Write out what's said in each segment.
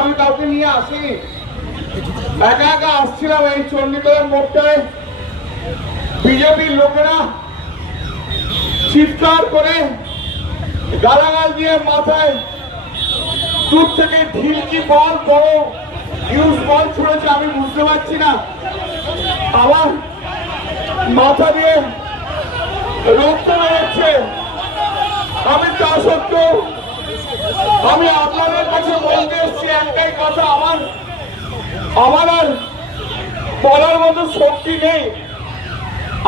আমি কাউকে নিয়ে আসিনি, একা একা আসছিলাম। এই চণ্ডীতলার মোড়টায় বিজেপির লোকেরা চিৎকার করে গালাগাল দিয়ে মাথায় দূর থেকে ঢিলকি বল বড় ইউজ বল ছুড়েছে। আমি বুঝতে পারছি না, আমার মাথা দিয়ে রক্ত বেরোচ্ছে। আমি তা সত্ত্বেও আমি আপনাদের কাছে বলতে এসছি একটাই কথা, আমার আর বলার মতো শক্তি নেই।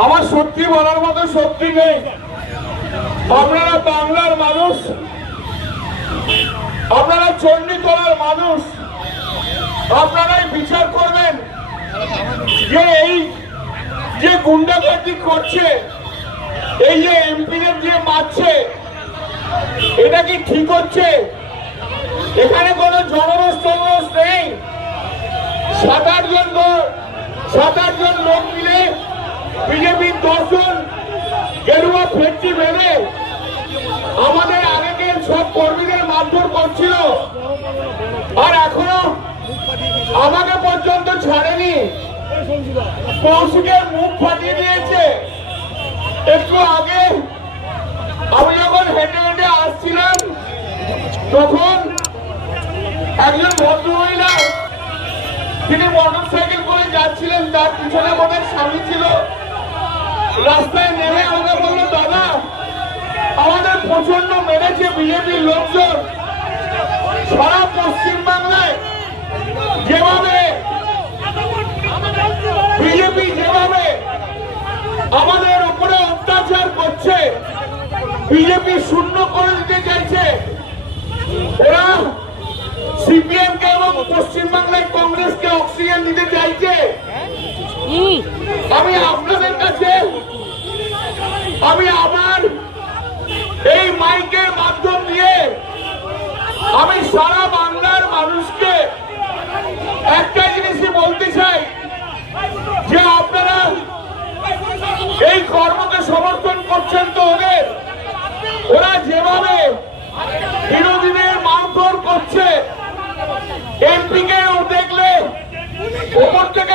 আমার সত্যি বলার মতো শক্তি নেই। আপনারা বাংলার মানুষ, আপনারা চণ্ডীতলার মানুষ, আপনারাই বিচার করবেন যে এই যে গুন্ডাগার্দি করছে, এই যে এমপিদের দিয়ে মারছে, এটা কি ঠিক হচ্ছে? এখানে কোনো জনরোষ টনরোষ নেই। 7-8 জন লোক মিলে বিজেপির 10 জন গেরুয়া ফেটটি বেঁধে আমাদের আগের সব কর্মীদের মারধর করছিল, আর এখনো আমাকে পর্যন্ত ছাড়েনি। কৌশিকের মুখ ফাটিয়ে দিয়েছে। একটু আগে আমি যখন হেঁটে হেঁটে আসছিলাম, তখন একজন ভদ্রমহিলা, তিনি মোটর সাইকেল করে যাচ্ছিলেন, তার পিছনে আমাদের স্বামী ছিল। রাস্তায় নেমে আমাকে বললো, দাদা আমাদের প্রচন্ড মেরেছে বিজেপির লোকজন। সারা পশ্চিমবাংলায় যেভাবে বিজেপি যেভাবে আমাদের উপরে অত্যাচার করছে, বিজেপি শূন্য করে দিতে চাইছে, ওরা সিপিএম কে এবং পশ্চিমবাংলায় কংগ্রেসকে অক্সিজেন দিতে চাইছে। আমি আপনাদের কাছে আমি আবার এই মাইকের মাধ্যম দিয়ে আমি সারা বাংলার মানুষকে একটা জিনিসই বলতে চাই, যে আপনারা এই কর্মকে সমর্থন করছেন তো ওরা যেভাবে বিরোধীদের মারধর করছে, এমপি কে দেখলে ওপর থেকে